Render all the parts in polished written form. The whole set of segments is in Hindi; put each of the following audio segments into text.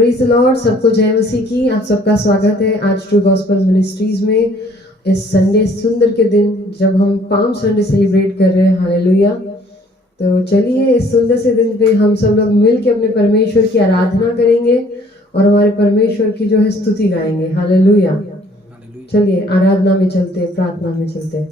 प्रेज द लॉर्ड, सबको जय मसीह की। आप सबका स्वागत है आज ट्रू गॉस्पेल मिनिस्ट्रीज में इस संडे सुंदर के दिन जब हम पाम संडे सेलिब्रेट कर रहे हैं। हालेलुया। तो चलिए इस सुंदर से दिन पे हम सब लोग मिल के अपने परमेश्वर की आराधना करेंगे और हमारे परमेश्वर की जो है स्तुति गाएंगे। हालेलुया। चलिए आराधना में चलते, प्रार्थना में चलते।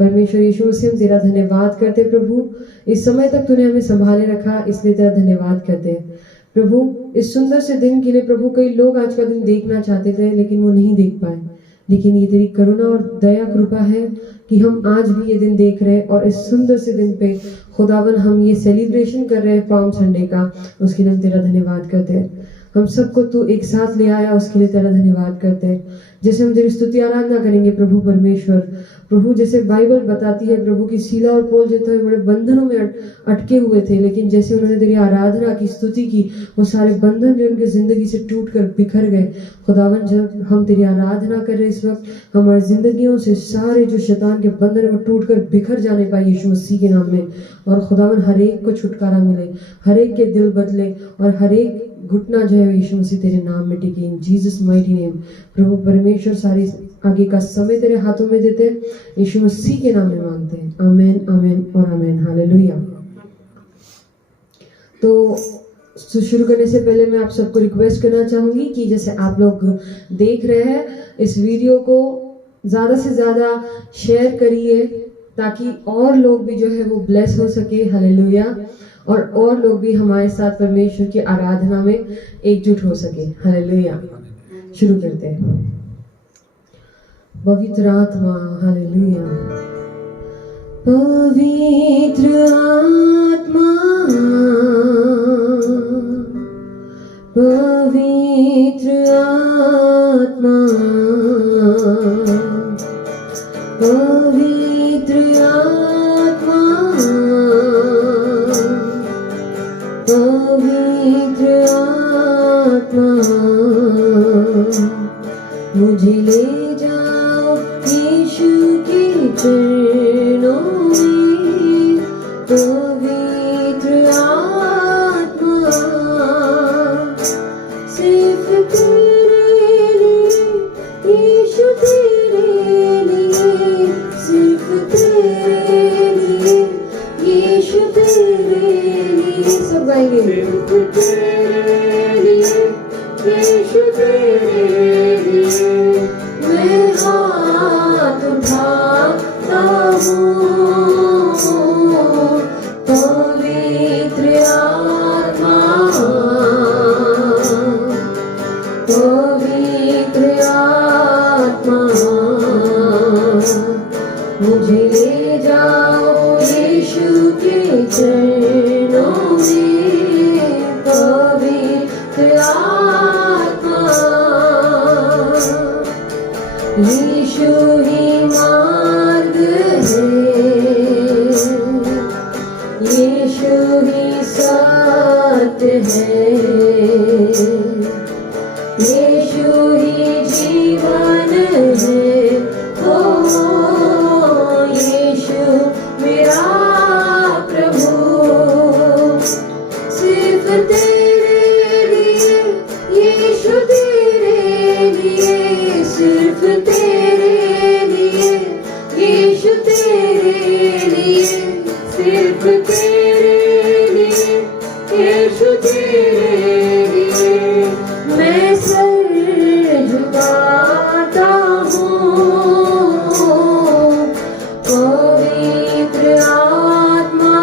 परमेश्वर यीशु मसीह हम तेरा धन्यवाद करते प्रभु, इस समय तक तूने हमें संभाले रखा, इसलिए तेरा धन्यवाद करते प्रभु। इस सुंदर से दिन के लिए प्रभु, कई लोग आज का दिन देखना चाहते थे लेकिन वो नहीं देख पाए, लेकिन ये तेरी करुणा और दया कृपा है कि हम आज भी ये दिन देख रहे हैं। और इस सुंदर से दिन पे खुदावन हम ये सेलिब्रेशन कर रहे हैं पाम संडे का, उसके लिए हम तेरा धन्यवाद करते हैं। हम सबको तू एक साथ ले आया, उसके लिए तेरा धन्यवाद करते हैं। जैसे हम तेरी स्तुति आराधना करेंगे प्रभु परमेश्वर, प्रभु जैसे बाइबल बताती है प्रभु की शीला और पौल जो थे बड़े बंधनों में अटके हुए थे, लेकिन जैसे उन्होंने तेरी आराधना की, स्तुति की, वो सारे बंधन जो उनकी जिंदगी से टूट कर बिखर गए। खुदावन जब हम तेरी आराधना कर रहे इस वक्त, हमारी जिंदगियों से सारे जो शैतान के बंधन वो टूट कर बिखर जाने पाए यीशु मसीह के नाम में। और खुदावन हर एक को छुटकारा मिले, हर एक के दिल बदले और हर एक घुटना जो है यीशु मसीह तेरे नाम में टिके। इन जीसस माइटी नेम प्रभु परमेश्वर, सारी आगे का समय तेरे हाथों में देते हैं, यीशु मसीह के नाम में मांगते हैं। आमीन, आमीन और आमीन। हालेलुया। तो शुरू करने से पहले मैं आप सबको रिक्वेस्ट करना चाहूंगी कि जैसे आप लोग देख रहे हैं इस वीडियो को ज्यादा से ज्यादा शेयर करिए, ताकि और लोग भी जो है वो ब्लेस हो सके। हालेलुया। और लोग भी हमारे साथ परमेश्वर की आराधना में एकजुट हो सके। हालेलुया। शुरू करते हैं। पवित्र आत्मा, हालेलुया। पवित्र आत्मा, पवित्र आत्मा, पवित्र आत्मा, पवित्र आत्मा, मुझे ले जाओ यीशु के चरणों में। पवित्र आत्मा, सिर्फ तेरे लिए यीशु, तेरे लिए, सिर्फ तेरे लिए यीशु, तेरे लिए। सब गाएंगे। सिर्फ तेरे लिए यीशु, तेरे लिए मैं हाथ उठाता हूँ। पवित्र आत्मा, पवित्र आत्मा, मुझे ले जाओ यीशु के चरणों में। पवित्र आत्मा, यीशु ही मार्ग है, यीशु ही सत्य है, यीशु ही जीवन है। ओ यीशु मेरा प्रभु, सिर्फ तेरे लिए यीशु, तेरे लिए, सिर्फ तेरे लिए यीशु, तेरे लिए, सिर्फ तेरे लिए यीशु, तेरे लिए मैं सर झुकाता हूँ। पवित्र आत्मा,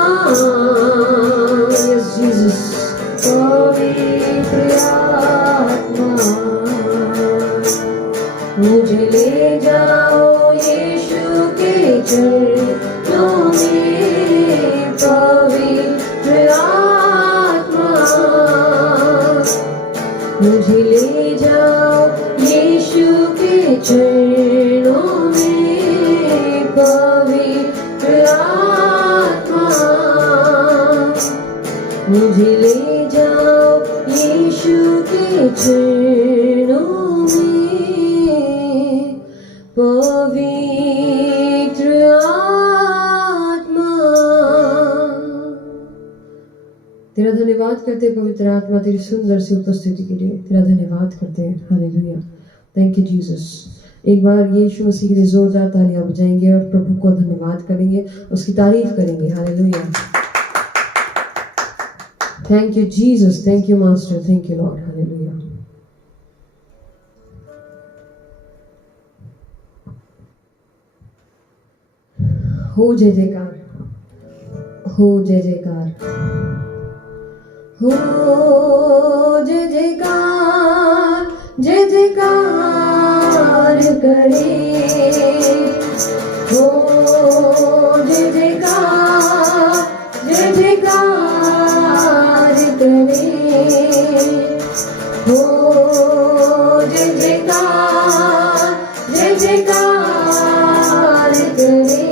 यस जीसस, पवित्र आत्मा, मुझे ले जाओ यीशु के चरणों में। पवित्र आत्मा, मुझे ले जाओ यीशु के चरणों में। पवित्र आत्मा, मुझे ले जाओ यीशु के चरणों में। पवित्र आत्मा, तेरा धन्यवाद करते हैं पवित्र आत्मा, तेरी सुंदर सी उपस्थिति के लिए तेरा धन्यवाद करते हैं। Hallelujah, thank you Jesus. एक बार यीशु मसीह के लिए जोरदार तालियां बजाएंगे और प्रभु को धन्यवाद करेंगे, उसकी तारीफ करेंगे। Hallelujah, thank you Jesus, thank you master, thank you Lord. Hallelujah. हो जय जयकार, हो जय जयकार, हो जय जयकार, जय जयकार करे, हो जय जयकार, जय जयकार करे, हो जय जयकार, जय जयकार करे।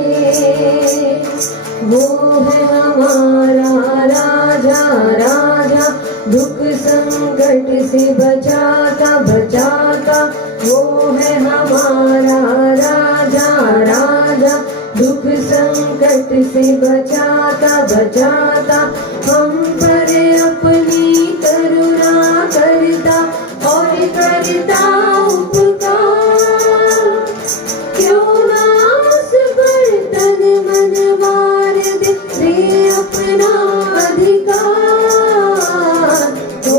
वो है हमारा राजा, राजा दुख संकट से बचाता, बचाता। वो है हमारा राजा, राजा दुख संकट से बचाता, बचाता। हम पर अपनी करुणा करता और करता उपकार, क्यों ना उस पर तन मन वार दे अपना अधिकार। तो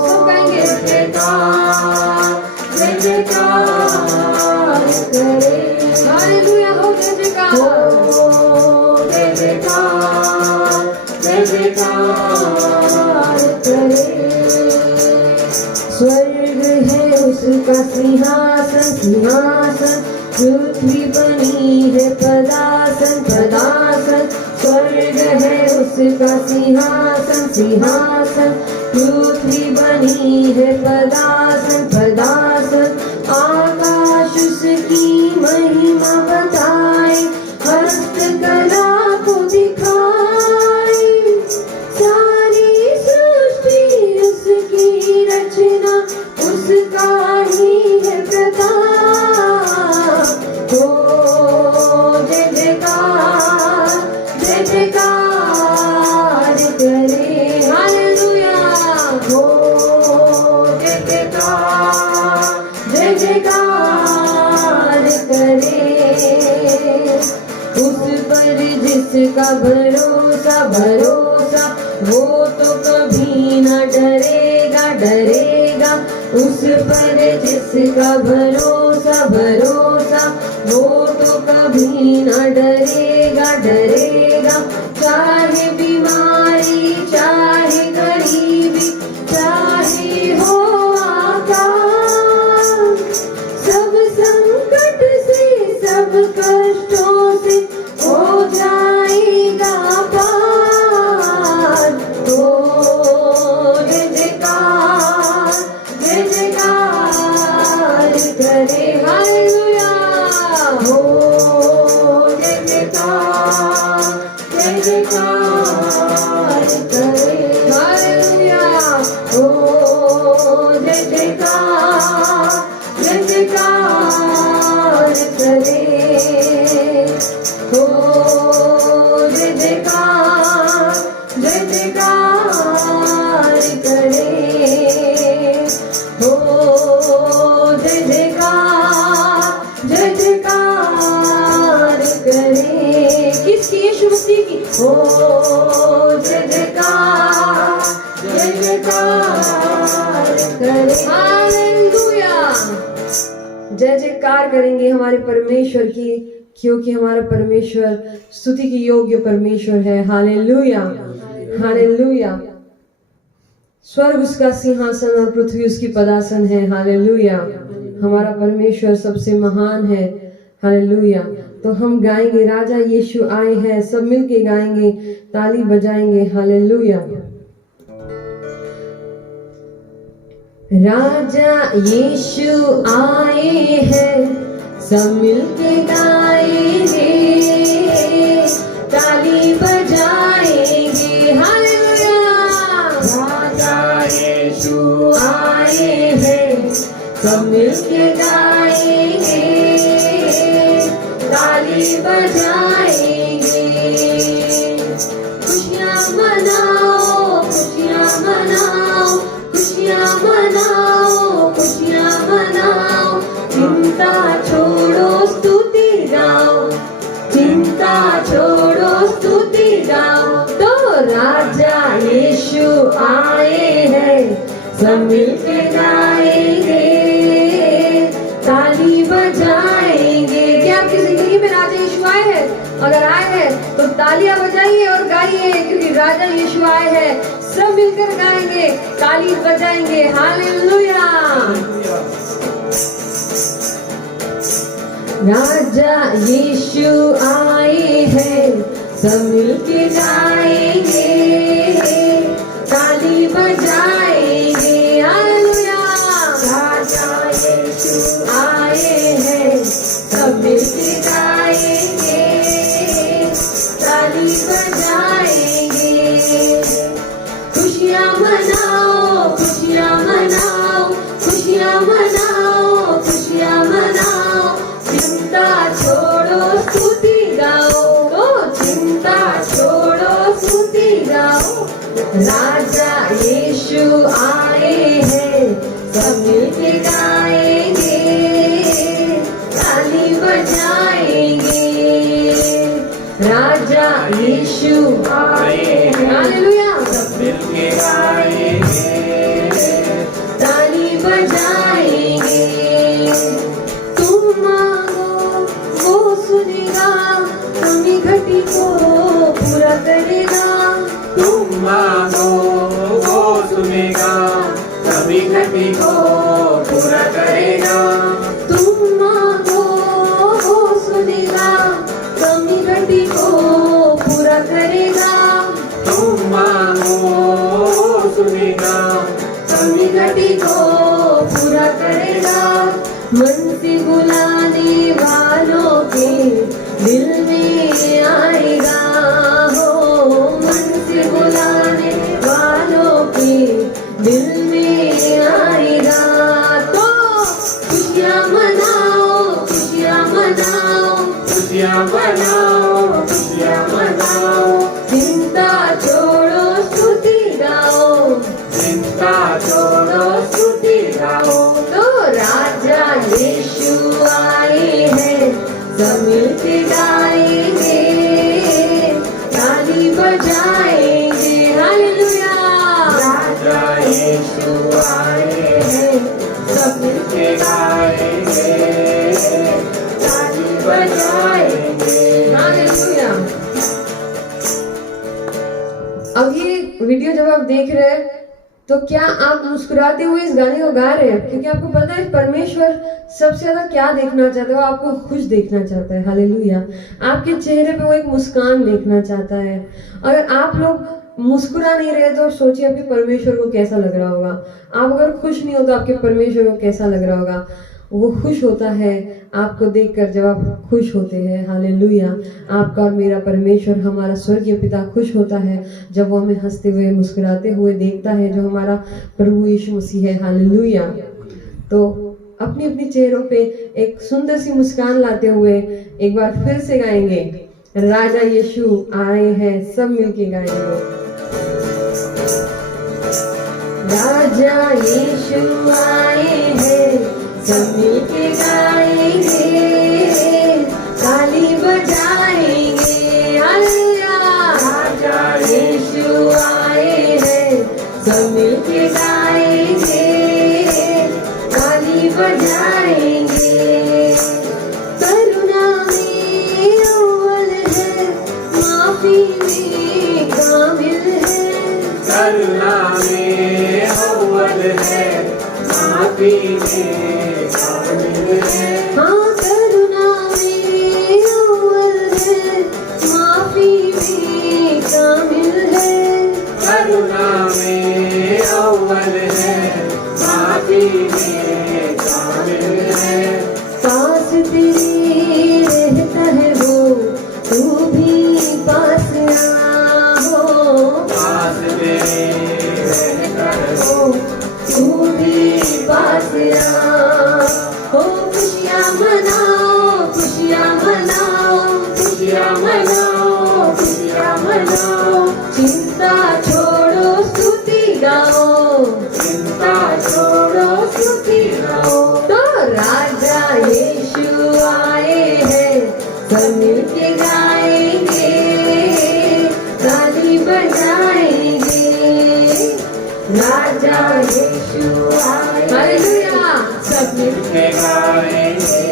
सब गाएंगे जयकार, जय जयकार करे। हालेलुया, हो जय जयकार, हो जय जयकार, जय जयकार करे। स्वर्ग है उसका सिंहासन, सिंहासन पृथ्वी बनी है पदासन, पदासन। स्वर्ग है उसका सिंहासन, सिंहासन पृथ्वी बनी है पदासन, पदासन। आकाश उसकी महिमा बताए, हस्तकला को दिखाए। सारी सृष्टि उसकी रचना, उसका ही है प्रताप। हो जय जयकार, जय जयकार करे। हालेलुया, हो जय जयकार, जय जयकार करे। उस पर जिसका भरोसा, भरोसा वो तो कभी न डरेगा, डरेगा। उस पर जिसका भरोसा, भरोसा वो तो कभी न डरेगा, डरेगा। चाहे बीमारी, चाहे गरीबी, चाहे हो आकाश, सब संकट से, सब कष्टों से हो जाएगा पार। तो जय जयकार, जय जयकार करे। हालेलुया, हो जय जयकार, जय जयकार करे। हालेलुया, हो जय जयकार, जय जयकार करे। हो जय जयकार, जय जयकार करे। हो जय जयकार, जय जयकार करे। किसकी? यीशु मसीह की। हो जय जयकार, जय जयकार करे। हालेलुया, जय जयकार करेंगे हमारे परमेश्वर की, क्योंकि हमारा परमेश्वर स्तुति की योग्य परमेश्वर है। Hallelujah, hallelujah. स्वर्ग उसका सिंहासन और पृथ्वी उसकी पदासन है। हालेलुया, हमारा परमेश्वर सबसे महान है। हालेलुया। तो हम गाएंगे, राजा यीशु आए हैं, सब मिलके गाएंगे, ताली बजाएंगे। हालेलुया। राजा यीशु आए हैं, सब मिलके गाएंगे, ताली बजाएंगे। हालेलुया। राजा यीशु आए हैं, सब मिलके गाएंगे, ताली बजाएंगे। खुशियाँ मनाओ, सब मिलके गाएंगे, ताली बजाएंगे। क्या आपकी जिंदगी में राजा यीशु आए हैं? अगर आए हैं तो तालियां बजाइए और गाइए, क्योंकि राजा यीशु आए हैं। सब मिलकर गाएंगे, ताली बजाएंगे। हालेलुया। राजा यीशु आए हैं, सब मिलके गाएंगे, ताली बजाएंगे। हालेलुया। राजा यीशु आए हैं, सब मिलके गाएंगे, ताली बजाएंगे। खुशियाँ मनाओ, खुशियाँ मनाओ, खुशियाँ मनाओ, खुशियाँ मनाओ। चिंता छोड़ो स्तुति गाओ, तो चिंता छोड़ो स्तुति गाओ। राजा यीशु आए हैं, सब मिलके गाएंगे, ताली बजाएंगे। राजा यीशु आए हैं, हालेलुया। सब मिलके गाएंगे, ताली बजाएंगे। तुम मांगो वो सुनेगा, कमी घटी को पूरा करेगा। तुम मांगो वो सुनेगा, कमी घटी को पूरा करेगा। तुम मांगो वो सुनेगा, कमी घटी को पूरा करेगा। तुम मांगो वो सुनेगा, कमी घटी को पूरा करेगा। मन से बुलाने वालों के दिल में आएगा हो, मन से बुलाने वालों के दिल में आएगा। तो खुशियाँ मनाओ, खुशियाँ मनाओ, खुशियाँ मनाओ, खुशियाँ मनाओ। चिंता छोड़ो स्तुति गाओ, चिंता छोड़ो स्तुति गाओ। तो राजा यीशु आए हैं, सब मिलके गाएंगे, ताली बजाएंगे। हालेलुया। राजा यीशु आए हैं, सब मिलके गाएंगे, ताली बजाएंगे। हालेलुया। अब ये वीडियो जब आप देख रहे हैं तो क्या आप मुस्कुराते हुए इस गाने को गा रहे हैं? क्योंकि आपको पता है परमेश्वर सबसे ज्यादा क्या देखना चाहता है, वो आपको खुश देखना चाहता है। हालेलुया। आपके चेहरे पे वो एक मुस्कान देखना चाहता है। अगर आप लोग मुस्कुरा नहीं रहे तो सोचिए आपके परमेश्वर को कैसा लग रहा होगा। आप अगर खुश नहीं हो तो आपके परमेश्वर को कैसा लग रहा होगा। वो खुश होता है आपको देखकर जब आप खुश होते हैं। हालेलुया। आपका और मेरा परमेश्वर, हमारा स्वर्गीय पिता खुश होता है जब वो हमें हंसते हुए मुस्कुराते हुए देखता है, जो हमारा प्रभु यीशु मसीह है। हालेलुया। तो अपनी अपनी चेहरों पे एक सुंदर सी मुस्कान लाते हुए एक बार फिर से गाएंगे, राजा यीशु आए हैं। सब मिलके गाएंगे, राजा यीशु आए हैं, सब मिलके गाएंगे, ताली बजाएंगे। हालेलुया। राजा यीशु आए हैं, सब मिलके गाएंगे, ताली बजाएंगे। करुणा में अव्वल है, माफी में कामिल है। करुणा में अव्वल है, माफी में कामिल है। हाँ, करुणा में अव्वल है, माफी में कामिल है। करुणा में अव्वल है, माफी में कामिल है। पास तेरे रहता है वो, तू भी पास आ हो। पास तेरे रहता है वो, तू भी पास आ हो। खुशियाँ मनाओ, खुशियाँ मनाओ, खुशियाँ मनाओ, खुशियाँ मनाओ। चिंता छोड़ो स्तुति गाओ, चिंता छोड़ो स्तुति गाओ। तो राजा यीशु आए हैं, सब मिलके गाएंगे, ताली बजाएंगे। राजा राजा यीशु आए। हालेलुया। सब मिलके गाएंगे,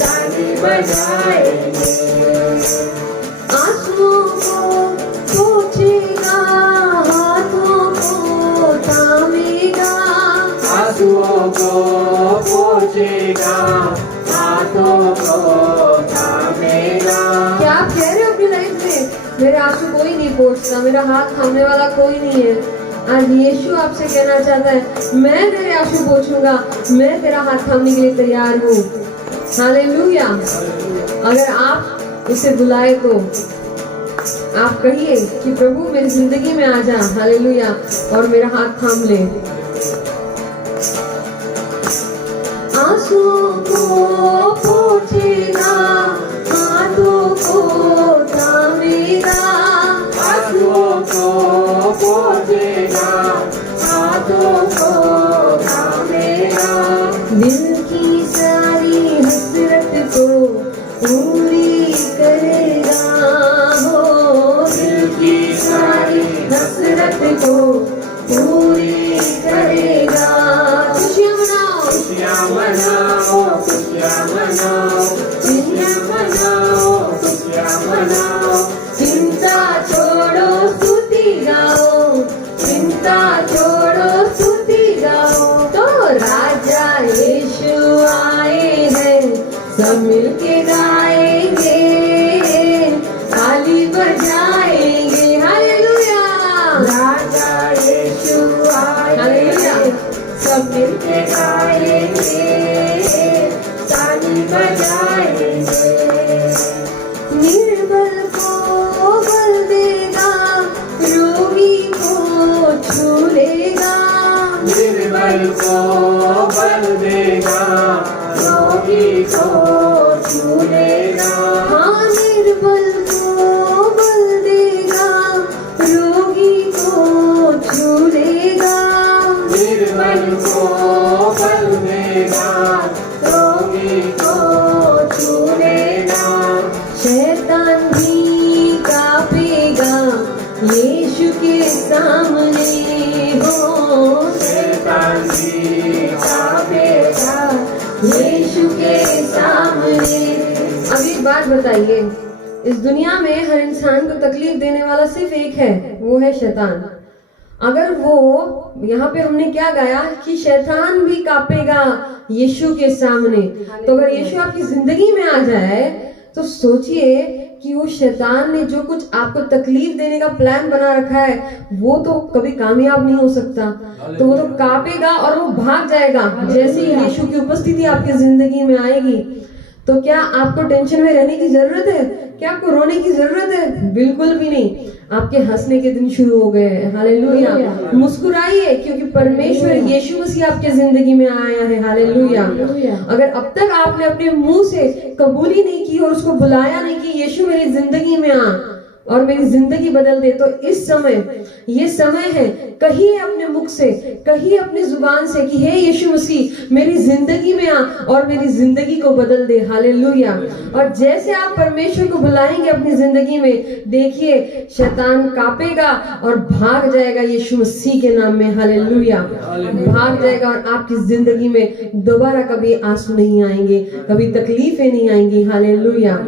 ताली बजाएंगे। आंसुओं को पोंछेगा, हाथों को थामेगा। आंसुओं को पोंछेगा, हाथों को थामेगा। क्या आप कह रहे हो अपनी लाइफ में, मेरे आंसू कोई नहीं पोंछता, मेरा हाथ थामने वाला कोई नहीं है? आज यीशु आपसे कहना चाहता है, मैं तेरे आंसू पोंछूंगा, मैं तेरा हाथ थामने के लिए तैयार हूँ। हालेलुया। अगर आप उसे बुलाए तो आप कहिए कि प्रभु मेरी जिंदगी में आ जा, हालेलुया, और मेरा हाथ थाम ले। आंसुओं को पोंछेगा, हाथों को थामेगा। आंसुओं को पोंछेगा, हाथों को थामेगा। दिल की सारी हसरत को पूरी करेगा, हो दिल की सारी हसरत को पूरी करेगा। खुशियाँ मनाओ, खुशियाँ मनाओ, खुशियाँ मनाओ, खुशियाँ मनाओ, खुशियाँ मनाओ। चिंता छोड़ो स्तुति गाओ, चिंता छोड़ो स्तुति गाओ। तो राजा यीशु आए हैं, सब मिलके गाएंगे, ताली बजाएंगे। हालेलुया। राजा यीशु आए, हालेलुया। सब मिलके गाएंगे, ताली बजाएंगे। निर्बल को बल देगा, रोगी को छू लेगा। निर्बल को बल देगा, रोगी को छू लेगा। हाँ, निर्बल को बल देगा, रोगी को छू लेगा। निर्बल को बल देगा, रोगी को छू लेगा। शैतान भी कांपेगा यीशु के सामने, हो शैतान भी कांपेगा यीशु के सामने। अब एक बात बताइए, इस दुनिया में हर इंसान को तकलीफ देने वाला सिर्फ एक है, वो है शैतान। अगर वो, यहाँ पे हमने क्या गाया कि शैतान भी कांपेगा यीशु के सामने, तो अगर यीशु आपकी जिंदगी में आ जाए तो सोचिए कि वो शैतान ने जो कुछ आपको तकलीफ देने का प्लान बना रखा है वो तो कभी कामयाब नहीं हो सकता। तो वो तो कांपेगा और वो भाग जाएगा जैसे ही यीशु की उपस्थिति आपकी जिंदगी में आएगी। तो क्या आपको टेंशन में रहने की जरूरत है? क्या आपको रोने की जरूरत है? बिल्कुल भी नहीं। आपके हंसने के दिन शुरू हो गए हैं। हालेलुया। मुस्कुराइए क्योंकि परमेश्वर यीशु मसीह आपके जिंदगी में आया है। हालेलुया। अगर अब तक आपने अपने मुंह से कबूल ही नहीं की और उसको बुलाया नहीं कि यीशु मेरी जिंदगी में आ और मेरी जिंदगी बदल दे, तो इस समय ये समय है, कहिए अपने मुख से, कहिए अपनी जुबान से कि हे यीशु मसीह मेरी जिंदगी में आ और मेरी जिंदगी को बदल दे। हालेलुया। और जैसे आप परमेश्वर को बुलाएंगे अपनी जिंदगी में, देखिए शैतान कांपेगा और भाग जाएगा यीशु मसीह के नाम में। हालेलुया। भाग जाएगा और आपकी जिंदगी में दोबारा कभी आंसू नहीं आएंगे, कभी तकलीफें नहीं आएंगी। हालेलुया।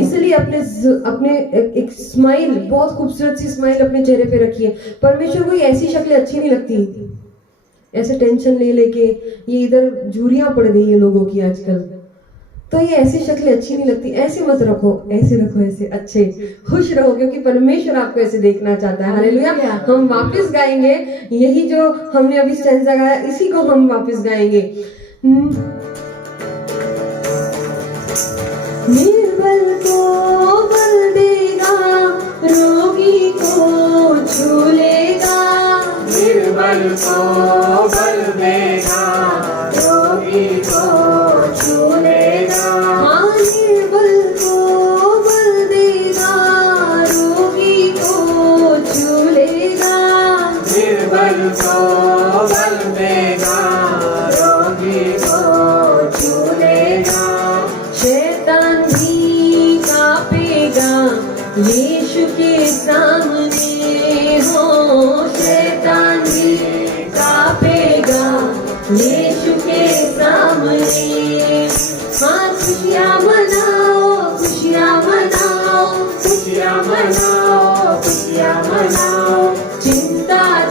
इसलिए अपने एक स्माइल, बहुत खूबसूरत सी स्माइल अपने चेहरे पे रखिए। परमेश्वर को ऐसी शक्लें अच्छी नहीं लगती, ऐसे टेंशन ले लेके, ये इधर झुर्रियां पड़ गई है लोगों की आजकल, तो ये ऐसी शक्लें अच्छी नहीं लगती। ऐसे मत रखो, ऐसे रखो, ऐसे अच्छे खुश रहो, क्योंकि परमेश्वर आपको ऐसे देखना चाहता है। हालेलुया। हम वापस गाएंगे यही जो हमने अभी स्टैंजा गाया, इसी को हम वापस गाएंगे। निर्बल को बल देगा, रोगी को छू लेगा। निर्बल को बल देगा, रोगी को छू लेगा। हाँ, निर्बल को बल देगा, रोगी को छू लेगा। निर्बल को बल देगा, रोगी को छू लेगा। शैतान भी कांपेगा यीशु के सामने, हो शैतान भी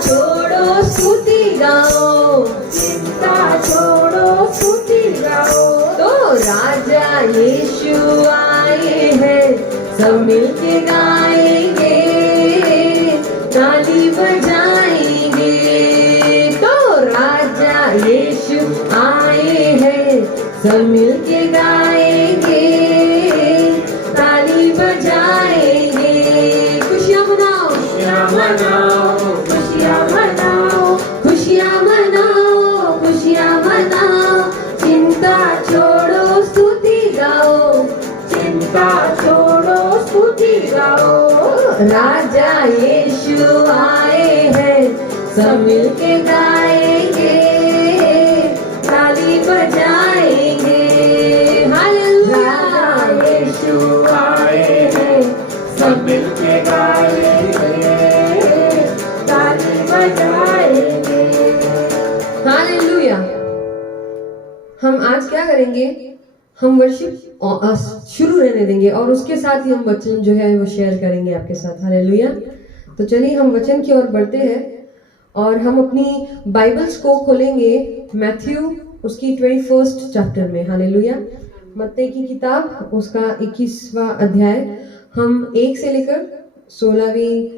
छोड़ो स्तुति गाओ, चिंता छोड़ो स्तुति गाओ। तो राजा यीशु आए हैं, सब मिलके गाएंगे, ताली बजाएंगे। तो राजा यीशु आए हैं, सब मिलके गाएंगे, ताली बजाएंगे। खुशियाँ मनाओ, खुशियाँ मनाओ, खुशियाँ मनाओ, खुशियाँ मनाओ, खुशियाँ मनाओ। चिंता छोड़ो स्तुति गाओ, चिंता छोड़ो स्तुति गाओ। राजा यीशु आए हैं, सब मिलके गाएंगे, ताली बजाएंगे। हालेलुया। राजा यीशु आए हैं, सब मिलके गाएंगे, ताली बजाएंगे। हालेलुया। हम आज क्या करेंगे? हम वर्शिप शुरू रहने देंगे और उसके साथ ही हम वचन जो है वो शेयर करेंगे आपके साथ। हालेलुया। तो चलिए हम वचन की ओर बढ़ते हैं और हम अपनी बाइबल्स को खोलेंगे मैथ्यू उसकी 21 चैप्टर में। हालेलुया। मत्ती की किताब उसका 21वां अध्याय हम 1 से लेकर 16वीं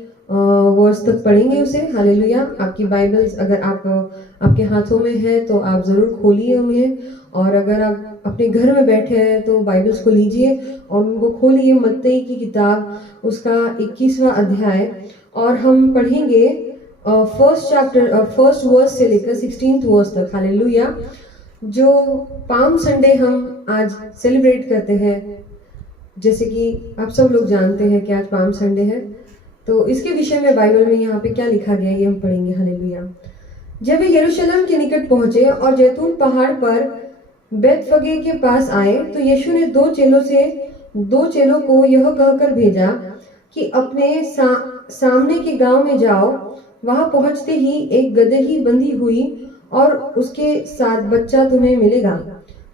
वर्ष तक पढ़ेंगे उसे। हालेलुया। आपकी बाइबल्स अगर आपके हाथों में है तो आप ज़रूर खोलिए उन्हें, और अगर आप अपने घर में बैठे हैं तो बाइबल्स को लीजिए और उनको खोलिए। मत्ती की किताब उसका 21वां अध्याय और हम पढ़ेंगे फर्स्ट वर्स से लेकर 16th वर्स तक। हालेलुया। जो पाम संडे हम आज सेलिब्रेट करते हैं, जैसे कि आप सब लोग जानते हैं कि आज पाम संडे है, तो इसके विषय में बाइबल में यहाँ पे क्या लिखा गया ये हम पढ़ेंगे। हालेलुया। जब वे यरूशलेम के निकट पहुंचे और जैतून पहाड़ पर बेतफगे के पास आए, तो यीशु ने दो चेलों को यह कहकर भेजा कि अपने सामने के गांव में जाओ। वहां पहुंचते ही एक गदही बंधी हुई और उसके साथ बच्चा तुम्हें मिलेगा,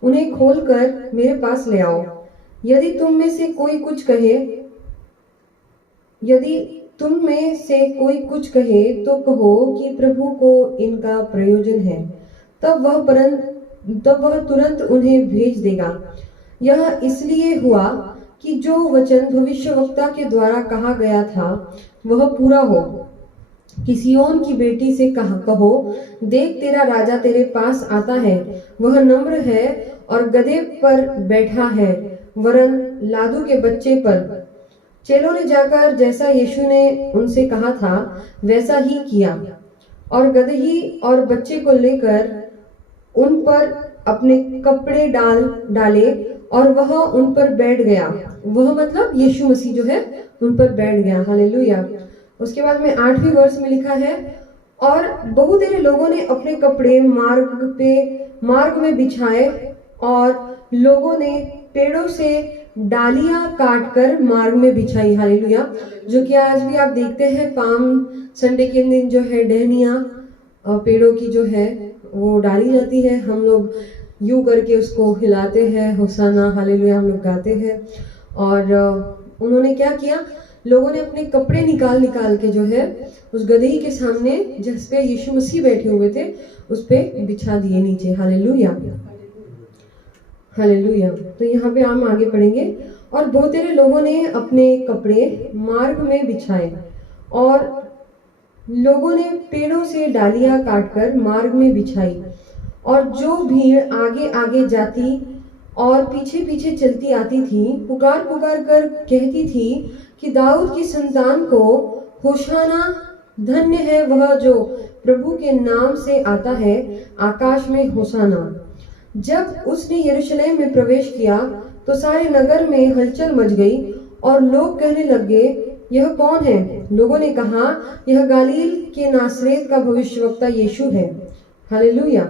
उन्हें खोलकर मेरे पास ले आओ। यदि तुम में से कोई कुछ कहे तो कहो कि प्रभु को इनका प्रयोजन है, तब वह तुरंत उन्हें भेज देगा। यह इसलिए हुआ कि जो वचन भविष्यवक्ता के द्वारा कहा गया था वह पूरा हो कि सिय्योन की बेटी से कहो, देख तेरा राजा तेरे पास आता है, वह नम्र है और गधे पर बैठा है, वरन लादू के बच्चे पर। चेलों ने जाकर जैसा यीशु ने उनसे कहा था वैसा ही किया और गदही और बच्चे को लेकर उन पर अपने कपड़े डाले और वह उन पर बैठ गया। वह मतलब यीशु मसीह जो है उन पर बैठ गया। हालेलुया। उसके बाद में 8वीं वर्ष में लिखा है, और बहुत सारे लोगों ने अपने कपड़े मार्ग में बिछाए और लोगों ने पेड़ों से डालियां काटकर मार्ग में बिछाई। हालेलुया। जो कि आज भी आप देखते हैं पाम संडे के दिन जो है डहनियां पेड़ों की जो है वो डाली जाती है। हम लोग यूं करके उसको हिलाते हैं, होसाना हालेलुया हम लोग गाते हैं। और उन्होंने क्या किया, लोगों ने अपने कपड़े निकाल के जो है उस गदही के सामने जिस पे यीशु मसीह बैठे हुए थे उस पे बिछा दिए नीचे। हालेलुया। हालेलुया। तो यहाँ पे हम आगे पढ़ेंगे, और बहुत सारे लोगों ने अपने कपड़े मार्ग में बिछाए और लोगों ने पेड़ों से डालियां काटकर मार्ग में बिछाई, और जो भीड़ आगे आगे जाती और पीछे पीछे चलती आती थी, पुकार कर कहती थी कि दाऊद की संतान को होशाना, धन्य है वह जो प्रभु के नाम से आता है, आकाश में होशाना। जब उसने यरूशलेम में प्रवेश किया तो सारे नगर में हलचल मच गई और लोग कहने लगे, यह कौन है? लोगों ने कहा, यह गलील के नासरेत का भविष्यवक्ता यीशु है। हालेलुया।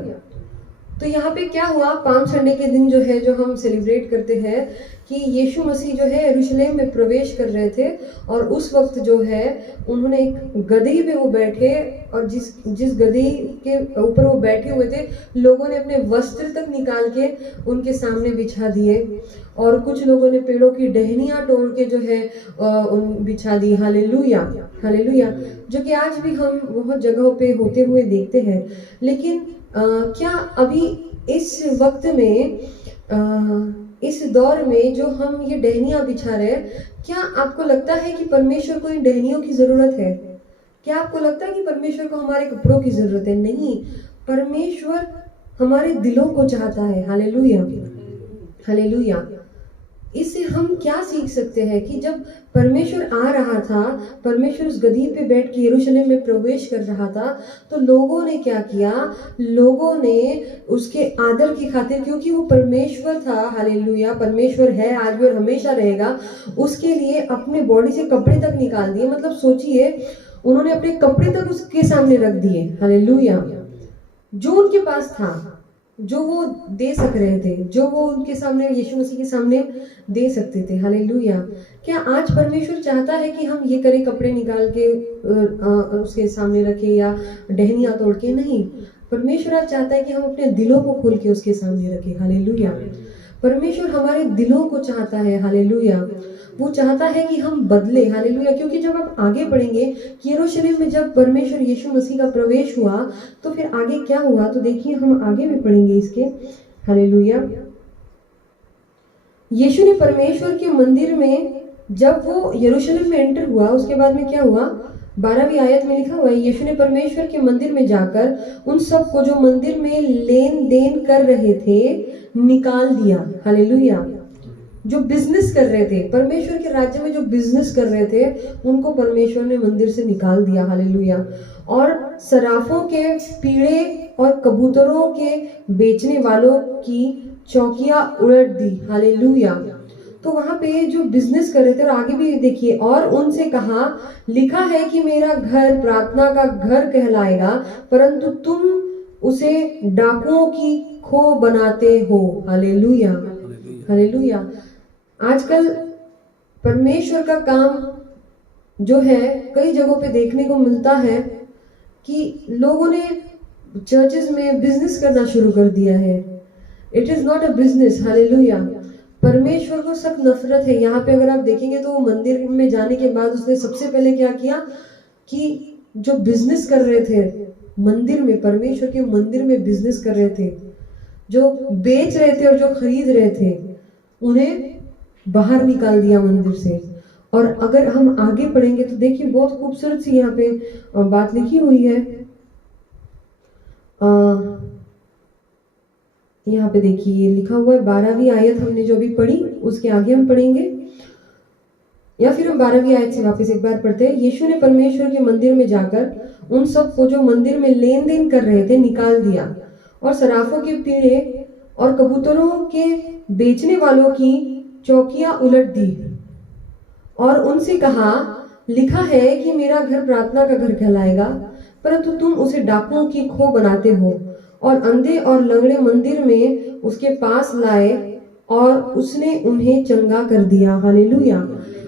तो यहाँ पे क्या हुआ, पाम संडे के दिन जो है, जो हम सेलिब्रेट करते हैं कि यीशु मसीह जो है यरूशलेम में प्रवेश कर रहे थे, और उस वक्त जो है उन्होंने एक गदही पे वो बैठे, और जिस गदही के ऊपर वो बैठे हुए थे, लोगों ने अपने वस्त्र तक निकाल के उनके सामने बिछा दिए, और कुछ लोगों ने पेड़ों की टहनियाँ तोड़ के जो है उन बिछा दी। Hallelujah, hallelujah. जो कि आज भी हम बहुत जगहों पे होते हुए देखते हैं। लेकिन क्या अभी इस वक्त में, इस दौर में जो हम ये टहनियाँ बिछा रहे हैं, क्या आपको लगता है कि परमेश्वर को इन टहनियों की जरूरत है? क्या आपको लगता है कि परमेश्वर को हमारे कपड़ों की जरूरत है? नहीं, परमेश्वर हमारे दिलों को चाहता है। Hallelujah, hallelujah. इससे हम क्या सीख सकते हैं कि जब परमेश्वर आ रहा था, परमेश्वर उस गदही पे बैठ के यरूशलेम में प्रवेश कर रहा था, तो लोगों ने क्या किया? लोगों ने उसके आदर की खातिर, क्योंकि वो परमेश्वर था, हालेलुया, परमेश्वर है आज भी और हमेशा रहेगा, उसके लिए अपने बॉडी से कपड़े तक निकाल दिए। मतलब सोचिए, उन्होंने अपने कपड़े तक उसके सामने रख दिए। हालेलुया। जो उनके पास था, जो वो दे सक रहे थे, जो वो उनके सामने, यीशु मसीह के सामने दे सकते थे। हालेलुया। क्या आज परमेश्वर चाहता है कि हम ये करें, कपड़े निकाल के उसके सामने रखें या टहनियाँ तोड़ के? नहीं, परमेश्वर आज चाहता है कि हम अपने दिलों को खोल के उसके सामने रखें। हालेलुया। परमेश्वर हमारे दिलों को चाहता है। हालेलुया। वो चाहता है कि हम बदले। हालेलुया। क्योंकि जब आप आगे पढ़ेंगे कि यरूशलेम में जब परमेश्वर यीशु मसीह का प्रवेश हुआ, तो फिर आगे क्या हुआ, तो देखिए हम आगे भी पढ़ेंगे इसके। हालेलुया। यीशु ने परमेश्वर के मंदिर में, जब वो यरूशलेम में एंटर हुआ, उसके बाद में क्या हुआ? 12वीं आयत में लिखा हुआ है, यीशु ने परमेश्वर के मंदिर में जाकर उन सबको जो मंदिर में लेन देन कर रहे थे निकाल दिया। हालेलुया। जो बिजनेस कर रहे थे, परमेश्वर के राज्य में जो बिजनेस कर रहे थे, उनको परमेश्वर ने मंदिर से निकाल दिया। हालेलुया। और सराफों के पीड़े और कबूतरों के बेचने वालों की चौकियां उलट दी। हालेलुया। तो वहां पे जो बिजनेस कर रहे थे, और आगे भी देखिए, और उनसे कहा, लिखा है कि मेरा घर प्रार्थना का घर कहलाएगा, परंतु तुम उसे डाकुओं की खो बनाते हो। Hallelujah, hallelujah. आजकल परमेश्वर का काम जो है कई जगहों पे देखने को मिलता है कि लोगों ने चर्चेस में बिजनेस करना शुरू कर दिया है। It is not a business. Hallelujah. परमेश्वर को सख्त नफरत है। यहाँ पे अगर आप देखेंगे तो मंदिर में जाने के बाद उसने सबसे पहले क्या किया कि जो बिजनेस कर रहे थे मंदिर में, परमेश्वर के मंदिर में बिजनेस कर रहे थे, जो बेच रहे थे और जो खरीद रहे थे, उन्हें बाहर निकाल दिया मंदिर से। और अगर हम आगे पढ़ेंगे तो देखिए बहुत खूबसूरत सी यहाँ पे बात लिखी हुई है। यहाँ पे देखिए लिखा हुआ है, 12वीं आयत हमने जो भी पढ़ी उसके आगे हम पढ़ेंगे, या फिर हम 12वीं आयत से वापस एक बार पढ़ते हैं। यीशु ने परमेश्वर के मंदिर में जाकर उन सब को जो मंदिर में लेन देन कर रहे थे निकाल दिया, और सराफों के पीड़े और कबूतरों के बेचने वालों की चौकियां उलट दी, और उनसे कहा, लिखा है कि मेरा घर प्रार्थना का घर कहलाएगा, परंतु तुम उसे डाकुओं की खो बनाते हो। और अंधे और लंगड़े मंदिर में उसके पास लाए और उसने उन्हें चंगा कर दिया। हालेलुया।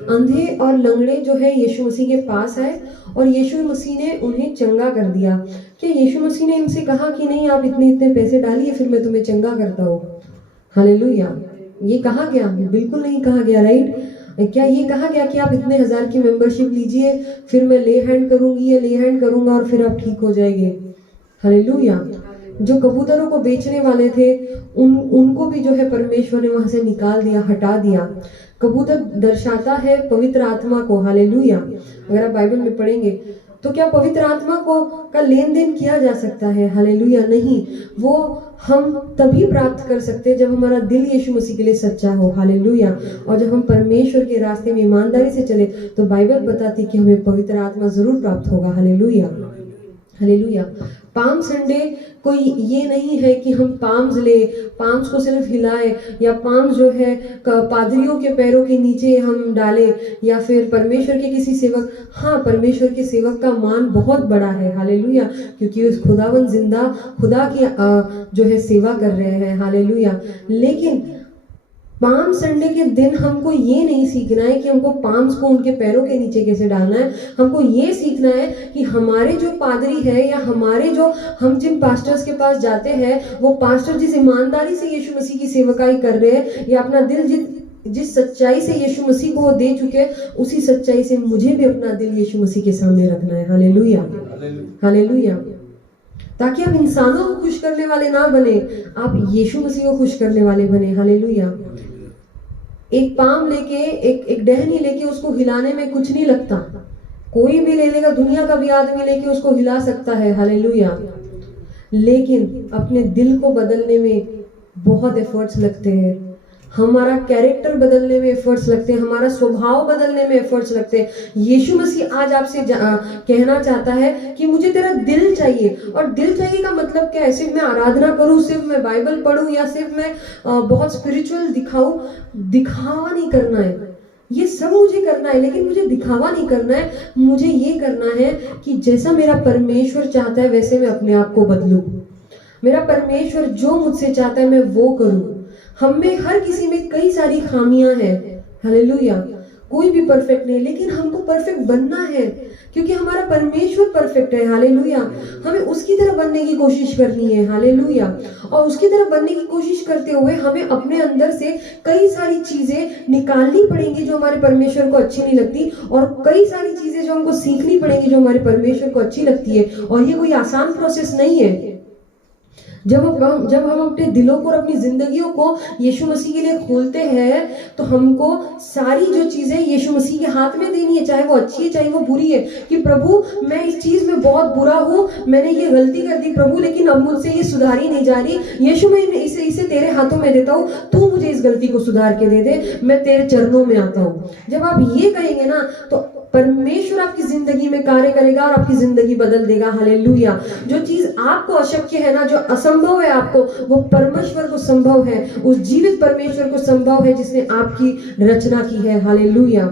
अंधे और लंगड़े जो है यीशु मसीह के पास आए और यीशु मसीह ने उन्हें चंगा कर दिया। क्या यीशु मसीह ने इनसे कहा कि नहीं आप इतने इतने पैसे डालिए फिर मैं तुम्हें चंगा करता हूँ? हालेलुया। ये कहा गया? बिल्कुल नहीं कहा गया, राइट। क्या ये कहा गया कि आप इतने हजार की मेंबरशिप लीजिए फिर मैं ले हैंड करूंगी या ले हैंड करूंगा और फिर आप ठीक हो जाएंगे? हालेलुया। जो कबूतरों को बेचने वाले थे उनको भी जो है परमेश्वर ने वहां से निकाल दिया, हटा दिया। कबूतर दर्शाता है पवित्र आत्मा को। हालेलुया। अगर आप बाइबल में पढ़ेंगे तो क्या पवित्र आत्मा को का लेन देन किया जा सकता है? हालेलुया। नहीं, वो हम तभी प्राप्त कर सकते हैं जब हमारा दिल यीशु मसीह के लिए सच्चा हो। हालेलुया। और जब हम परमेश्वर के रास्ते में ईमानदारी से चले तो बाइबल बताती कि हमें पवित्र आत्मा जरूर प्राप्त होगा। Hallelujah, hallelujah. पाम संडे कोई ये नहीं है कि हम पाम्स ले, पाम्स को सिर्फ हिलाए, या पाम्स जो है पादरियों के पैरों के नीचे हम डाले, या फिर परमेश्वर के किसी सेवक, हाँ परमेश्वर के सेवक का मान बहुत बड़ा है, हालेलुया, क्योंकि उस खुदावन जिंदा खुदा की जो है सेवा कर रहे हैं, हालेलुया। लेकिन पाम संडे के दिन हमको ये नहीं सीखना है कि हमको पाम्स को उनके पैरों के नीचे कैसे डालना है। हमको ये सीखना है कि हमारे जो पादरी है, या हमारे जो हम जिन पास्टर्स के पास जाते हैं, वो पास्टर जिस ईमानदारी से यीशु मसीह की सेवकाई कर रहे हैं, या अपना दिल जिस सच्चाई से यीशु मसीह को वो दे चुके, उसी सच्चाई से मुझे भी अपना दिल यीशु मसीह के सामने रखना है। Hallelujah, hallelujah. ताकि आप इंसानों को खुश करने वाले ना बने, आप यीशु मसीह को खुश करने वाले बने। हालेलुया। एक पाम लेके, एक डहनी लेके उसको हिलाने में कुछ नहीं लगता, कोई भी ले लेगा, दुनिया का भी आदमी लेके उसको हिला सकता है, हालेलुया। लेकिन अपने दिल को बदलने में बहुत एफर्ट्स लगते हैं, हमारा कैरेक्टर बदलने में एफर्ट्स लगते हैं, हमारा स्वभाव बदलने में एफर्ट्स लगते हैं। यीशु मसीह आज आपसे कहना चाहता है कि मुझे तेरा दिल चाहिए। और दिल चाहिए का मतलब क्या है? सिर्फ मैं आराधना करूं, सिर्फ मैं बाइबल पढूं, या सिर्फ मैं बहुत स्पिरिचुअल दिखाऊं? दिखावा नहीं करना है, ये सब मुझे करना है, लेकिन मुझे दिखावा नहीं करना है। मुझे ये करना है कि जैसा मेरा परमेश्वर चाहता है वैसे मैं अपने आप को बदलूं। मेरा परमेश्वर जो मुझसे चाहता है मैं वो करूं। हम में हर किसी में कई सारी खामियां हैं, हालेलुया, कोई भी परफेक्ट नहीं, लेकिन हमको परफेक्ट बनना है क्योंकि हमारा परमेश्वर परफेक्ट है, हालेलुया। हमें उसकी तरह बनने की कोशिश करनी है, हालेलुया। और उसकी तरह बनने की कोशिश करते हुए हमें अपने अंदर से कई सारी चीजें निकालनी पड़ेंगी जो हमारे परमेश्वर को अच्छी नहीं लगती, और कई सारी चीजें जो हमको सीखनी पड़ेंगी जो हमारे परमेश्वर को अच्छी लगती है। और ये कोई आसान प्रोसेस नहीं है। जब हम अपने दिलों को और अपनी जिंदगियों को यीशु मसीह के लिए खोलते हैं, तो हमको सारी जो चीजें यीशु मसीह के हाथ में देनी है, चाहे वो अच्छी है चाहे वो बुरी है। कि प्रभु मैं इस चीज में बहुत बुरा हूँ, मैंने ये गलती कर दी प्रभु, लेकिन अब मुझसे ये सुधारी नहीं जा रही। यीशु मैं इसे तेरे हाथों में देता हूँ, तू मुझे इस गलती को सुधार के दे दे, मैं तेरे चरणों में आता हूँ। जब आप ये कहेंगे ना, तो परमेश्वर आपकी जिंदगी में कार्य करेगा और आपकी जिंदगी बदल देगा, हालेलुया। जो चीज आपको अशक्य है ना, जो असंभव है आपको, वो परमेश्वर को संभव है, उस जीवित परमेश्वर को संभव है जिसने आपकी रचना की है, हालेलुया,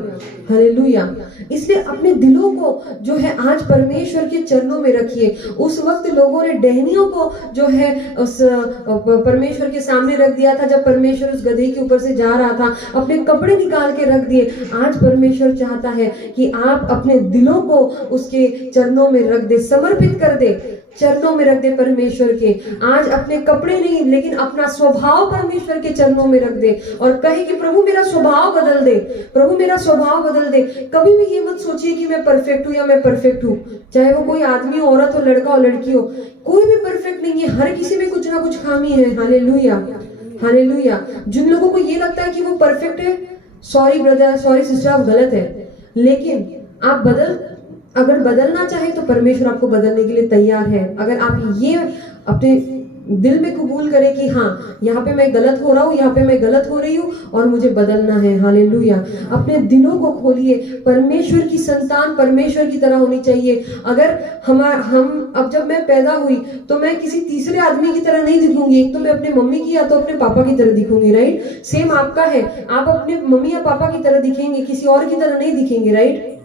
हालेलुया। इसलिए अपने दिलों को जो है आज परमेश्वर के चरणों में रखिए। उस वक्त लोगों ने डहनियों को जो है उस परमेश्वर के सामने रख दिया था, जब परमेश्वर उस गधे के ऊपर से जा रहा था, अपने कपड़े निकाल के रख दिए। आज परमेश्वर चाहता है कि आप अपने दिलों को उसके चरणों में रख दे, समर्पित कर दे, चरणों में रख दे परमेश्वर के। आज अपने कपड़े नहीं, लेकिन अपना स्वभाव परमेश्वर के चरणों में रख दे और कहे कि प्रभु मेरा स्वभाव बदल दे, प्रभु मेरा स्वभाव बदल दे। कभी भी ये मत सोचिए कि मैं परफेक्ट हूँ या मैं परफेक्ट हूँ, चाहे वो कोई आदमी हो, औरत हो, लड़का हो, लड़की हो, कोई भी परफेक्ट नहीं है। हर किसी में कुछ ना कुछ खामी है, हालेलुया, हालेलुया। जिन लोगों को ये लगता है कि वो परफेक्ट है, सॉरी ब्रदर, सॉरी सिस्टर, आप गलत है। लेकिन आप अगर बदलना चाहे तो परमेश्वर आपको बदलने के लिए तैयार है। अगर आप ये अपने दिल में कबूल करें कि हाँ यहाँ पे मैं गलत हो रहा हूँ, यहाँ पे मैं गलत हो रही हूँ और मुझे बदलना है, हालेलुया। अपने दिलों को खोलिए, परमेश्वर की संतान परमेश्वर की तरह होनी चाहिए। अगर हम अब जब मैं पैदा हुई तो मैं किसी तीसरे आदमी की तरह नहीं दिखूंगी। एक तो मैं अपने मम्मी की या तो अपने पापा की तरह दिखूंगी, राइट। सेम आपका है, आप अपने मम्मी या पापा की तरह दिखेंगे, किसी और की तरह नहीं दिखेंगे, राइट।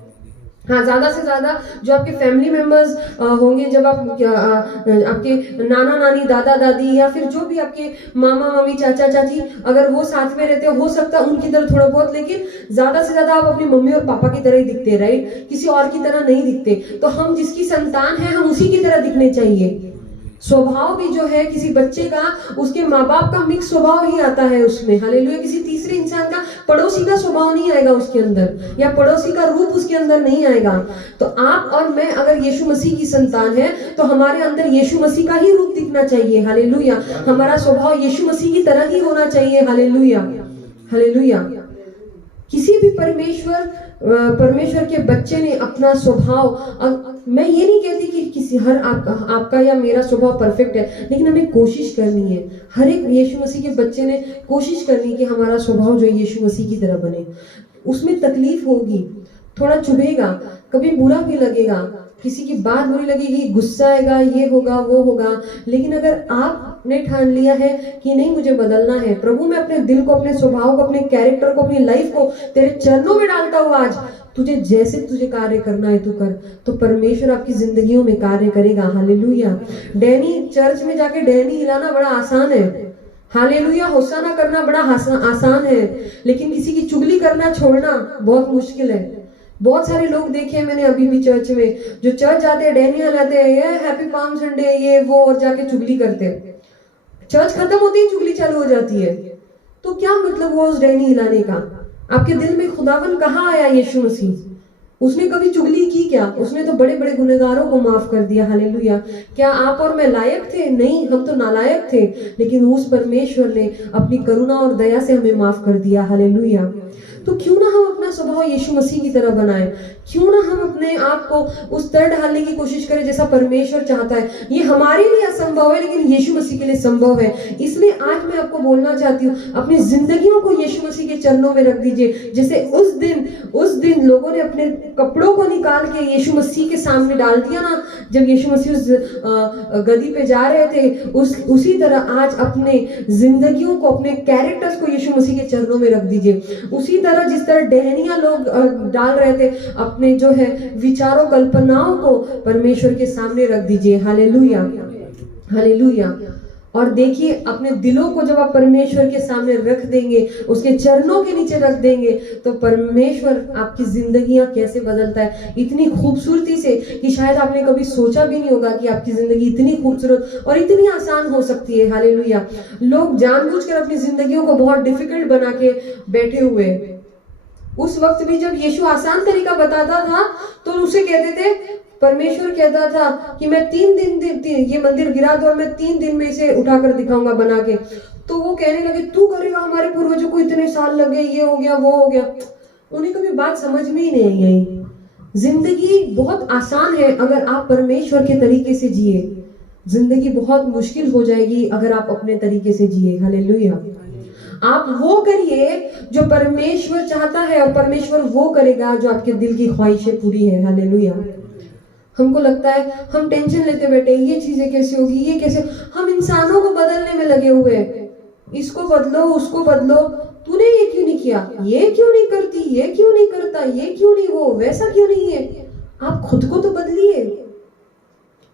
हाँ, ज्यादा से ज्यादा जो आपके फैमिली मेंबर्स होंगे, जब आप आपके नाना नानी, दादा दादी, या फिर जो भी आपके मामा मामी, चाचा चाची, अगर वो साथ में रहते हो सकता है उनकी तरह थोड़ा बहुत, लेकिन ज्यादा से ज्यादा आप अपनी मम्मी और पापा की तरह ही दिखते हैं, राइट। किसी और की तरह नहीं दिखते। तो हम जिसकी संतान है हम उसी की तरह दिखने चाहिए। स्वभाव भी जो है किसी बच्चे का, उसके माँ बाप का मिक्स स्वभाव ही आता है उसमें, हालेलुया। किसी तीसरे इंसान का, पड़ोसी का स्वभाव नहीं आएगा उसके अंदर, या पड़ोसी का रूप उसके अंदर नहीं आएगा। तो आप और मैं अगर यीशु मसीह की संतान है तो हमारे अंदर यीशु मसीह का ही रूप दिखना चाहिए, हालेलुया। हमारा स्वभाव यीशु मसीह की तरह ही होना चाहिए, हालेलुया, हालेलुया। किसी भी परमेश्वर के बच्चे ने अपना स्वभाव, मैं ये नहीं कहती कि किसी हर आपका या मेरा स्वभाव परफेक्ट है, लेकिन हमें कोशिश करनी है। हर एक यीशु मसीह के बच्चे ने कोशिश करनी है कि हमारा स्वभाव जो यीशु मसीह की तरह बने। उसमें तकलीफ होगी, थोड़ा चुभेगा, कभी बुरा भी लगेगा, किसी की बात बुरी लगेगी, गुस्सा आएगा, ये होगा वो होगा। लेकिन अगर आपने ठान लिया है कि नहीं मुझे बदलना है, प्रभु मैं अपने दिल को, अपने स्वभाव को, अपने कैरेक्टर को, अपनी लाइफ को तेरे चरणों में डालता हूँ आज, तुझे जैसे तुझे कार्य करना है तू कर, तो परमेश्वर आपकी जिंदगियों में कार्य करेगा। हालेलुया। डैनी चर्च में जाके डैनी हिलाना बड़ा आसान है, हालेलुया, होसाना करना बड़ा आसान है, लेकिन किसी की चुगली करना छोड़ना बहुत मुश्किल है। बहुत सारे लोग देखे हैं मैंने अभी भी चर्च में, जो चर्च जाते हैं डैनी हिलाते हैं, ये हैप्पी पाम संडे ये वो, और जाके चुगली करते हैं। चर्च खत्म होते ही चुगली चालू हो जाती है। तो क्या मतलब हुआ उस डैनी हिलाने का? आपके दिल में खुदावन कहाँ आया? यीशु मसीह। उसने कभी चुगली की क्या? उसने तो बड़े बड़े गुनहगारों को माफ कर दिया। हालेलुया। क्या आप और मैं लायक थे? नहीं, हम तो नालायक थे, लेकिन उस परमेश्वर ने अपनी करुणा और दया से हमें माफ कर दिया। हालेलुया। तो क्यों ना हम अपना स्वभाव यीशु मसीह की तरह बनाएं? क्यों ना हम अपने आप को उस तरह ढालने की कोशिश करें जैसा परमेश्वर चाहता है। ये हमारे लिए असंभव है, लेकिन यीशु मसीह के लिए संभव है। इसलिए आज मैं आपको बोलना चाहती हूँ, अपनी जिंदगियों को यीशु मसीह के चरणों में रख दीजिए। जैसे उस दिन लोगों ने अपने कपड़ों को निकाल के यीशु मसीह के सामने डाल दिया ना, जब यीशु मसीह उस गदी पे जा रहे थे, उसी तरह आज अपने जिंदगियों को, अपने कैरेक्टर्स को यीशु मसीह के चरणों में रख दीजिए। उसी तरह जिस तरह डहनियां लोग डाल रहे थे, अपने जो है विचारों, कल्पनाओं को परमेश्वर के सामने रख दीजिए। Hallelujah, hallelujah. और देखिए, अपने दिलों को जब आप परमेश्वर के सामने रख देंगे, उसके चरणों के नीचे रख देंगे, तो परमेश्वर आपकी जिंदगियां कैसे बदलता है इतनी खूबसूरती से कि शायद आपने कभी सोचा भी नहीं होगा कि आपकी जिंदगी इतनी खूबसूरत और इतनी आसान हो सकती है। हालेलुया। लोग जानबूझकर अपनी जिंदगियों को बहुत डिफिकल्ट बना के बैठे हुए। उस वक्त भी जब यीशु आसान तरीका बताता था तो उसे कहते थे, परमेश्वर कहता था कि मैं 3 दिन ये मंदिर गिरा दो और मैं 3 दिन में इसे उठाकर दिखाऊंगा बना के। तो वो कहने लगे, तू करेगा, हमारे पूर्वजों को इतने साल लगे, ये हो गया वो हो गया। उन्हें कभी बात समझ में ही नहीं आई। जिंदगी बहुत आसान है अगर आप परमेश्वर के तरीके से जिए, जिंदगी बहुत मुश्किल हो जाएगी अगर आप अपने तरीके से जिए। हालेलुया। आप वो करिए जो परमेश्वर चाहता है, और परमेश्वर वो करेगा जो आपके दिल की ख्वाहिशें पूरी है। हालेलुया। हमको लगता है, हम टेंशन लेते बैठे, ये चीजें कैसे होगी, ये कैसे, हम इंसानों को बदलने में लगे हुए हैं। इसको बदलो, उसको बदलो। तूने ये क्यों नहीं किया, ये क्यों नहीं करती, ये क्यों नहीं करता, ये क्यों नहीं, वो वैसा क्यों नहीं है। आप खुद को तो बदलिए,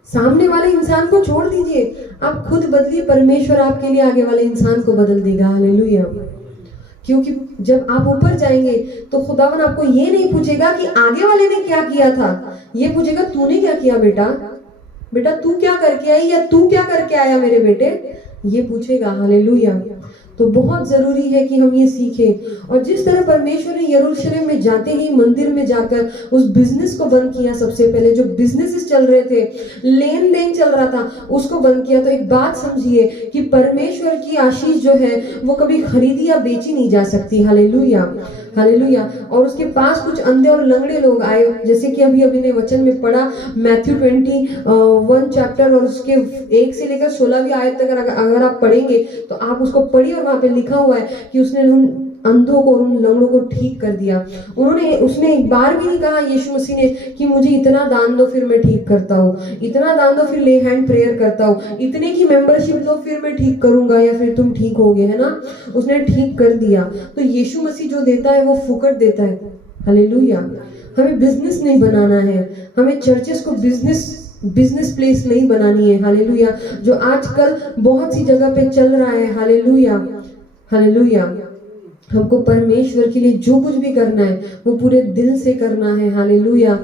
सामने वाले इंसान को छोड़ दीजिए, आप खुद बदलिए। परमेश्वर आपके लिए आगे वाले इंसान को बदल देगा। हालेलुया। क्योंकि जब आप ऊपर जाएंगे तो खुदावन आपको ये नहीं पूछेगा कि आगे वाले ने क्या किया था, ये पूछेगा तूने क्या किया बेटा, बेटा तू क्या करके आई, या तू क्या करके आया मेरे बेटे, ये पूछेगा। हालेलुया। तो बहुत जरूरी है कि हम ये सीखें। और जिस तरह परमेश्वर ने यरूशलेम में जाते ही मंदिर में जाकर उस बिजनेस को बंद किया, सबसे पहले जो बिजनेसेस चल रहे थे, लेन देन चल रहा था, उसको बंद किया। तो एक बात समझिए कि परमेश्वर की आशीष जो है वो कभी खरीदी या बेची नहीं जा सकती। Hallelujah, hallelujah. और उसके पास कुछ अंधे और लंगड़े लोग आए, जैसे कि अभी ने वचन में पढ़ा, मैथ्यू 21 चैप्टर और उसके 1 से लेकर 16वीं आयत तक अगर आप पढ़ेंगे तो आप उसको पढ़िए, और वहां पे लिखा हुआ है कि उसने उन अंधों को, उन लंगड़ों को ठीक कर दिया। उसने एक बार भी नहीं कहा यीशु मसीह ने कि मुझे इतना दान दो फिर मैं ठीक करता हूँ, इतना दान दो फिर ले हैंड प्रेयर करता हूँ, इतने की मेंबरशिप दो फिर मैं ठीक करूंगा या फिर तुम ठीक होगे, है ना। उसने ठीक कर दिया। तो यीशु मसीह जो देता है वो फुकट देता है। हालेलुया। हमें बिजनेस नहीं बनाना है, हमें चर्चेस को बिजनेस प्लेस नहीं बनानी है। हालेलुया। जो आजकल बहुत सी जगह पे चल रहा है। Hallelujah, hallelujah. हमको परमेश्वर के लिए जो कुछ भी करना है वो पूरे दिल से करना है। हालेलुया।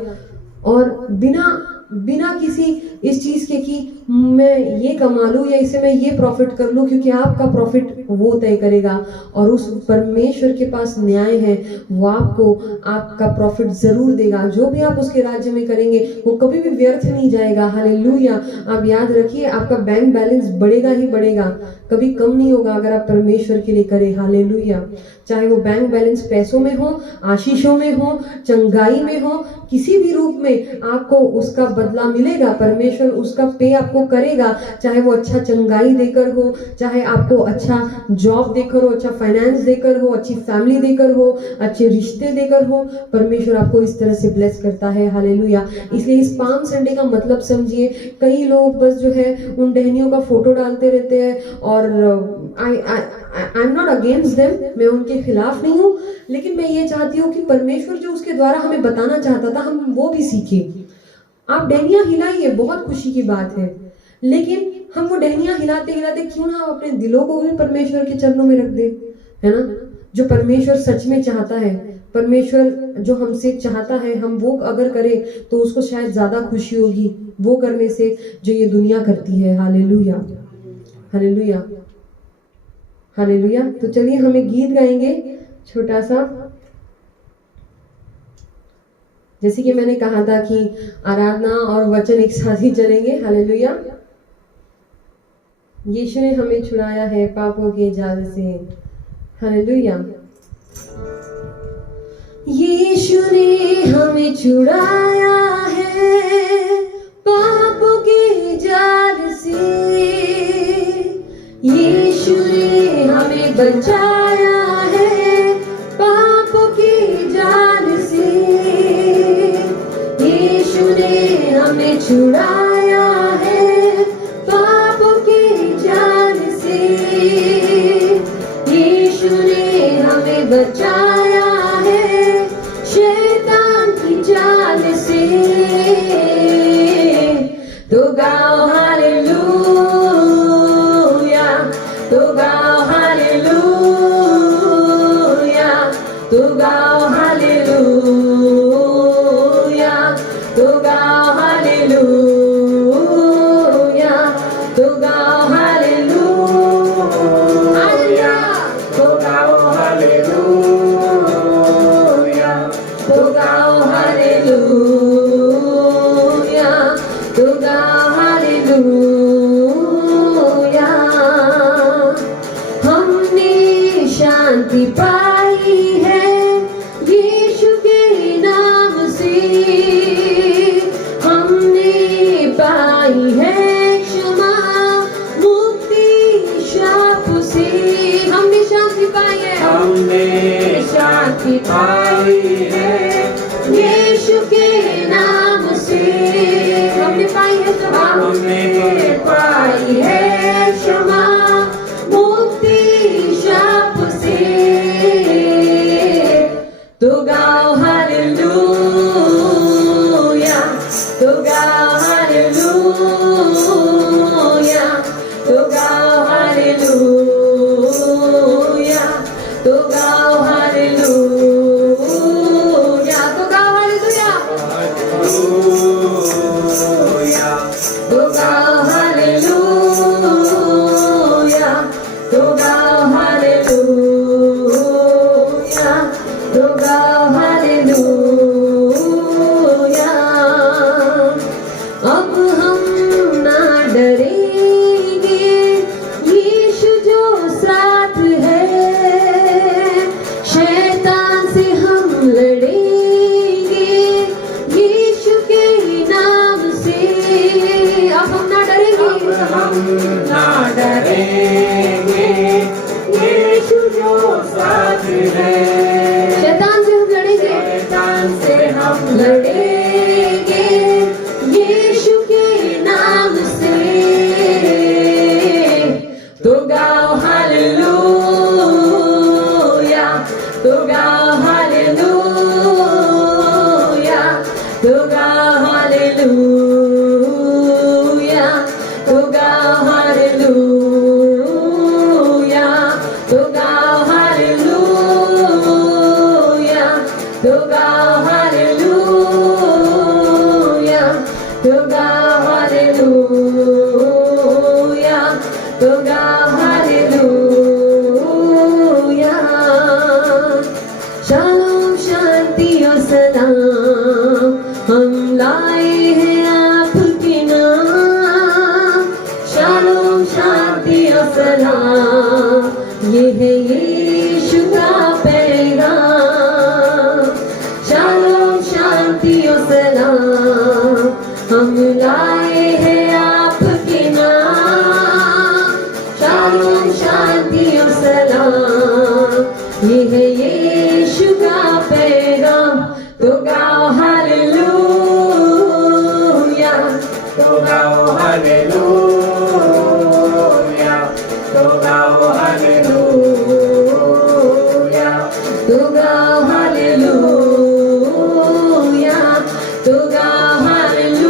और बिना किसी इस चीज के कि मैं ये कमा लूं या इसे मैं ये प्रॉफिट कर लूं, क्योंकि आपका प्रॉफिट वो तय करेगा। और उस परमेश्वर के पास न्याय है, वो आपको आपका प्रॉफिट जरूर देगा। जो भी आप उसके राज्य में करेंगे वो कभी भी व्यर्थ नहीं जाएगा। हालेलुया। आप याद रखिए, आपका बैंक बैलेंस बढ़ेगा ही बढ़ेगा, कभी कम नहीं होगा अगर आप परमेश्वर के लिए करें। हालेलुया। चाहे वो बैंक बैलेंस पैसों में हो, आशीषों में हो, चंगाई में हो, किसी भी रूप में आपको उसका बदला मिलेगा। परमेश्वर उसका पे आपको करेगा, चाहे वो अच्छा चंगाई देकर हो, चाहे आपको अच्छा जॉब देकर हो, अच्छा फाइनेंस देकर हो, अच्छी फैमिली देकर हो, अच्छे रिश्ते देकर हो। परमेश्वर आपको इस तरह से ब्लेस करता है। हालेलुया। इसलिए इस पाम संडे का मतलब समझिए। कई लोग बस जो है उन टहनियों का फोटो डालते रहते हैं, और I am not against them, मैं उनके खिलाफ नहीं हूँ, लेकिन मैं ये चाहती हूँ कि परमेश्वर जो उसके द्वारा हमें बताना चाहता था हम वो भी सीखें। आप डहनियां हिलाइए, बहुत खुशी की बात है, लेकिन हम वो डहनियां हिलाते हिलाते क्यों ना अपने दिलों को भी परमेश्वर के चरणों में रख दे, है ना। जो परमेश्वर सच में चाहता है, परमेश्वर जो हमसे चाहता है, हम वो अगर करें तो उसको शायद ज्यादा खुशी होगी वो करने से जो ये दुनिया करती है। Hallelujah, hallelujah, hallelujah. तो चलिए हम एक गीत गाएंगे छोटा सा। जैसे कि मैंने कहा था कि आराधना और वचन एक साथ ही चलेंगे। हालेलुया। यीशु ने हमें छुड़ाया है पापों के जाल से। हालेलुया। यीशु ने हमें छुड़ाया है पापों के जाल से। यीशु ने हमें बचाया है पापों के जाल से। यीशु ने हमें छुड़ाया है पापों के जाल से। यीशु ने हमें बचाया है शैतान की जाल से। तो गाओ हालेलुया, तो गाओ हालेलुया, तो गाओ हालेलुया, तो गाओ हालेलुया, तो गाओ हालेलुया, तो गाओ हालेलुया, तो गाओ हालेलुया, तो गाओ हालेलुया। हमने शांति पाई है यीशु के नाम से। हमने पाई है क्षमा मुक्ति शाप से। हमने शांति पाई है, हमने शांति पाई है यीशु के नाम से। हमने पाई है क्षमा, हमने पाई है क्षमा मुक्ति शाप से। तो गाओ हालेलुया, तो गाओ हालेलुया, तो गाओ हालेलुया, तो गाओ हालेलुया, तो गाओ हालेलुया, तो गाओ हालेलुया, तो गाओ हालेलुया, तो गाओ हालेलुया। अब हम ना डरेंगे, यीशु जो साथ है। शैतान से हम लड़ेंगे यीशु के नाम से। अब हम ना डरेंगे, हम ना डरेंगे, यीशु जो साथ है। शैतान से हम लड़ेंगे, शैतान से हम लड़ेंगे यीशु के नाम से। तो गाओ हालेलुया, तो गाओ हालेलुया, तो गाओ हालेलुया, तो गाओ हालेलुया, तो गाओ हालेलुया, तो गाओ हालेलुया, तो गाओ हालेलुया, तो गाओ हालेलुया। शालोम शांति और सलाम हम लाए हैं आपके नाम। शालोम शांति और सलाम ये है यीशु का पैगाम। शालोम शांति और लाए हैं आपके नाम, शालोम शांति और सलाम, ये है यीशु का पैगाम। तो गाओ हालेलुया, तो गाओ हालेलुया, तो गाओ हालेलुया, तो गाओ हालेलुया, तो गाओ हालेलुया,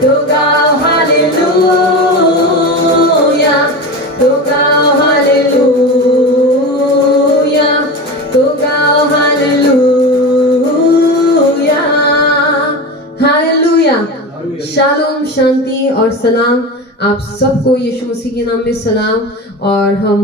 तो गाओ हालेलुया, तो गाओ हालेलुया, तो गाओ हालेलुया, हालेलुया। शालोम शांति और सलाम आप सबको यीशु मसीह के नाम में सलाम। और हम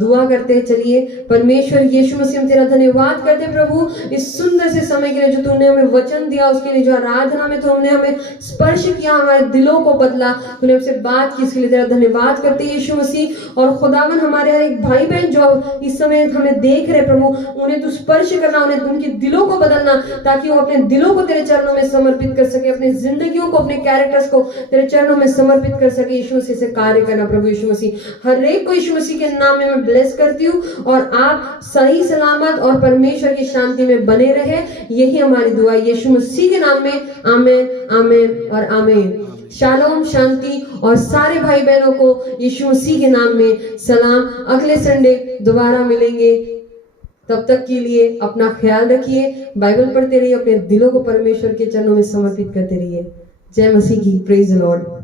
दुआ करते हैं। चलिए परमेश्वर यीशु मसीह हम तेरा धन्यवाद करते हैं प्रभु इस सुंदर से समय के लिए जो तूने हमें वचन दिया, उसके लिए जो आराधना में तुमने हमें स्पर्श किया, हमारे दिलों को बदला, तूने हमसे बात की, इसके लिए तेरा धन्यवाद करते हैं यीशु मसीह। और खुदावन हमारे हर एक भाई बहन जो इस समय हमें देख रहे प्रभु, उन्हें तू स्पर्श करना, उन्हें उनके दिलों को बदलना, ताकि वो अपने दिलों को तेरे चरणों में समर्पित कर सके, अपने जिंदगियों को, अपने कैरेक्टर्स को तेरे चरणों में समर्पित कर सके। यीशु मसीह से कार्य करना प्रभु यीशु मसीह, हर एक को यीशु मसीह के नाम में मैं ब्लेस करती हूँ और आप सही सलामत और परमेश्वर की शांति में बने रहे। यही हमारी दुआ यीशु मसीह के नाम में। आमीन, आमीन और आमीन। शालोम शांति और सारे भाई बहनों को यीशु मसीह के नाम में सलाम। अगले संडे दोबारा मिलेंगे, तब तक के लिए अपना ख्याल रखिए, बाइबल पढ़ते रहिए, अपने दिलों को परमेश्वर के चरणों में समर्पित करते रहिए। जय मसीह की, प्रेज द लॉर्ड।